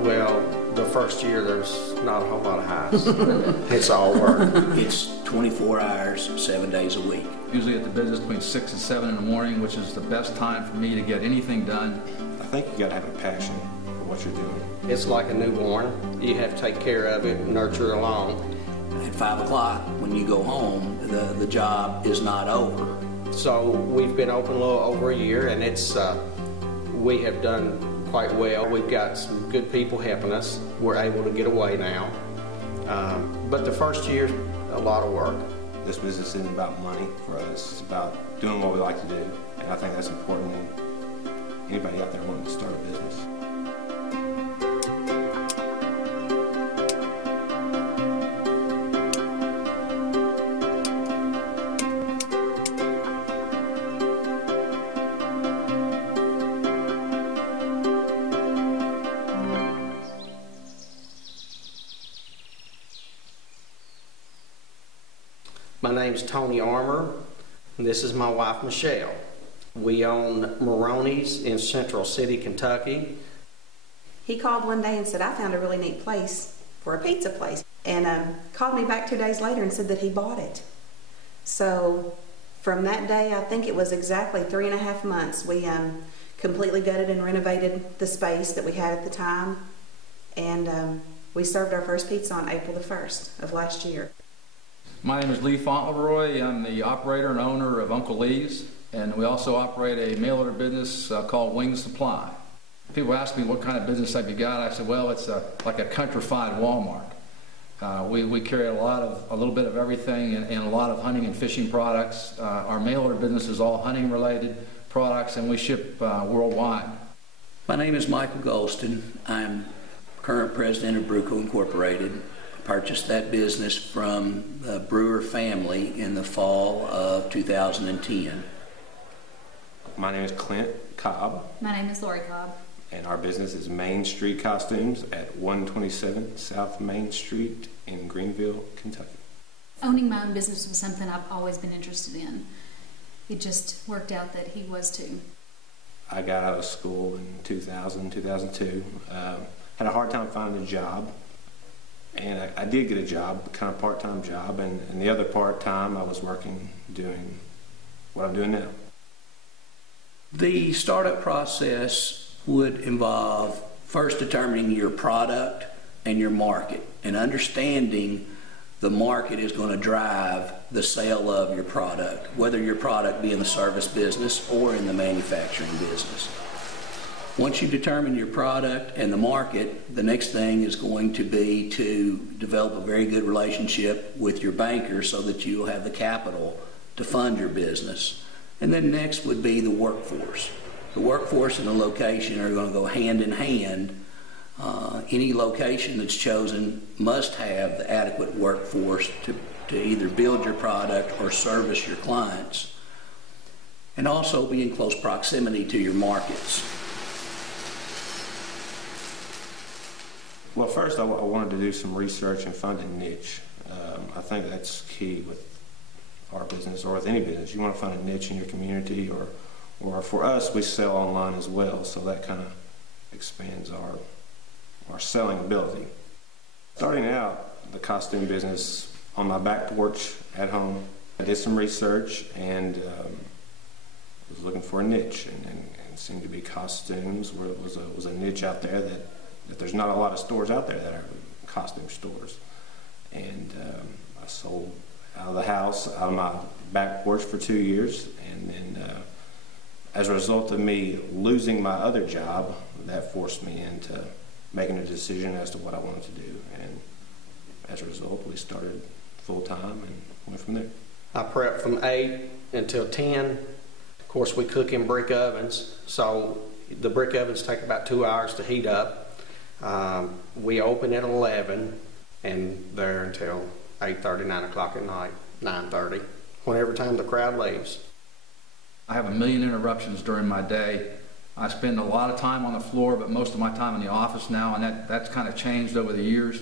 Well, the first year there's not a whole lot of highs. It's all work. It's 24 hours, 7 days a week. Usually at the business between 6 and 7 in the morning, which is the best time for me to get anything done. I think you gotta have a passion for what you're doing. It's like a newborn. You have to take care of it and nurture it along. At 5 o'clock, when you go home, the job is not over. So we've been open a little over a year, and it's we have done quite well. We've got some good people helping us. We're able to get away now. But the first year's a lot of work. This business isn't about money for us. It's about doing what we like to do. And I think that's important in anybody out there wanting to start a business. My name's Tony Armour, and this is my wife, Michelle. We own Maroney's in Central City, Kentucky. He called one day and said, I found a really neat place for a pizza place. And called me back 2 days later and said that he bought it. So from that day, I think it was exactly 3.5 months, we completely gutted and renovated the space that we had at the time. And we served our first pizza on April the 1st of last year. My name is Lee Fauntleroy. I'm the operator and owner of Uncle Lee's, and we also operate a mail-order business called Wing Supply. People ask me what kind of business have you got. I said, well, it's like a countrified Walmart. We carry a little bit of everything and a lot of hunting and fishing products. Our mail-order business is all hunting-related products, and we ship worldwide. My name is Michael Golston. I'm current president of Bruco Incorporated. Purchased that business from the Brewer family in the fall of 2010. My name is Clint Cobb. My name is Lori Cobb. And our business is Main Street Costumes at 127 South Main Street in Greenville, Kentucky. Owning my own business was something I've always been interested in. It just worked out that he was too. I got out of school in 2000, 2002. Had a hard time finding a job. And I did get a job, kind of part-time job, and the other part-time I was working doing what I'm doing now. The startup process would involve first determining your product and your market, and understanding the market is going to drive the sale of your product, whether your product be in the service business or in the manufacturing business. Once you determine your product and the market, the next thing is going to be to develop a very good relationship with your banker so that you'll have the capital to fund your business. And then next would be the workforce. The workforce and the location are going to go hand in hand. Any location that's chosen must have the adequate workforce to either build your product or service your clients, and also be in close proximity to your markets. Well, first I wanted to do some research and find a niche. I think that's key with our business, or with any business. You want to find a niche in your community, or for us, we sell online as well, so that kind of expands our selling ability. Starting out the costume business on my back porch at home, I did some research and was looking for a niche, and it seemed to be costumes where it was a niche out there that there's not a lot of stores out there that are costume stores. And I sold out of the house, out of my back porch for 2 years, and then as a result of me losing my other job, that forced me into making a decision as to what I wanted to do. And as a result, we started full-time and went from there. I prep from 8 until 10. Of course, we cook in brick ovens, so the brick ovens take about 2 hours to heat up. We open at 11 and there until 8:30, 9 o'clock at night, 9:30, whenever time the crowd leaves. I have a million interruptions during my day. I spend a lot of time on the floor, but most of my time in the office now, and that's kind of changed over the years.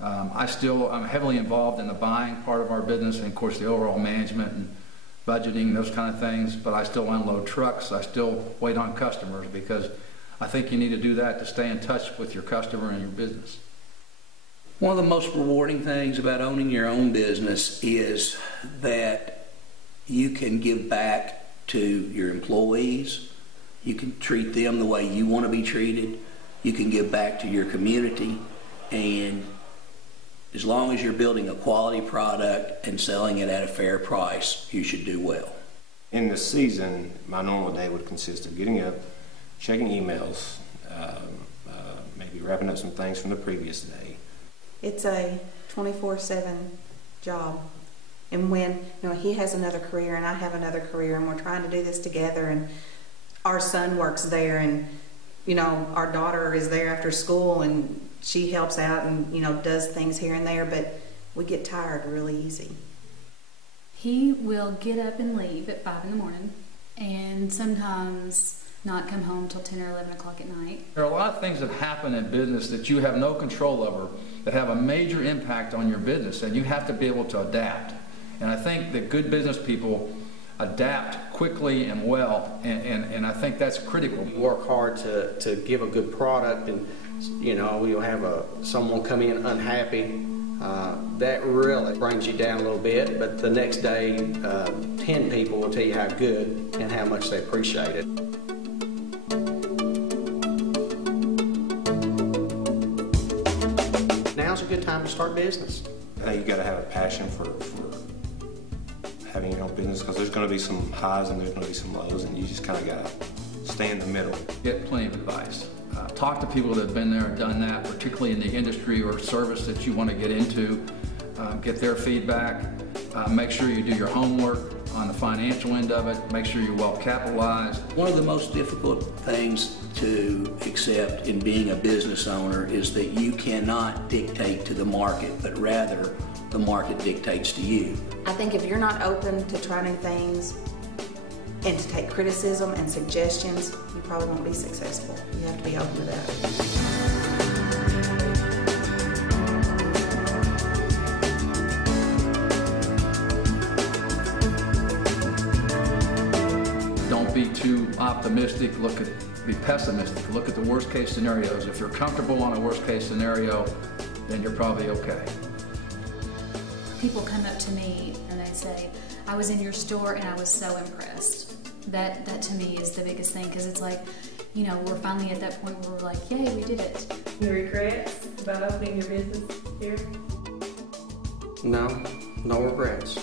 I'm heavily involved in the buying part of our business, and of course the overall management and budgeting, those kind of things, but I still unload trucks. I still wait on customers because I think you need to do that to stay in touch with your customer and your business. One of the most rewarding things about owning your own business is that you can give back to your employees. You can treat them the way you want to be treated. You can give back to your community. And as long as you're building a quality product and selling it at a fair price, you should do well. In the season, my normal day would consist of getting up, checking emails, maybe wrapping up some things from the previous day. It's a 24/7 job. And when he has another career and I have another career and we're trying to do this together, and our son works there, and our daughter is there after school and she helps out and does things here and there, but we get tired really easy. He will get up and leave at 5 in the morning and sometimes not come home till 10 or 11 o'clock at night. There are a lot of things that happen in business that you have no control over that have a major impact on your business, and you have to be able to adapt. And I think that good business people adapt quickly and well, and I think that's critical. We work hard to give a good product, and you'll have someone come in unhappy. That really brings you down a little bit, but the next day 10 people will tell you how good and how much they appreciate it. Now's a good time to start business. I think you got to have a passion for having your own business, because there's going to be some highs and there's going to be some lows, and you just kind of got to stay in the middle. Get plenty of advice. Talk to people that have been there and done that, particularly in the industry or service that you want to get into. Get their feedback. Make sure you do your homework on the financial end of it. Make sure you're well capitalized. One of the most difficult things to accept in being a business owner is that you cannot dictate to the market, but rather the market dictates to you. I think if you're not open to trying things and to take criticism and suggestions, you probably won't be successful. You have to be open to that. Don't be too optimistic. Be pessimistic. Look at the worst case scenarios. If you're comfortable on a worst case scenario, then you're probably okay. People come up to me and they say, I was in your store and I was so impressed. That to me is the biggest thing, because it's like, we're finally at that point where we're like, yay, we did it. Any regrets about opening your business here? No regrets.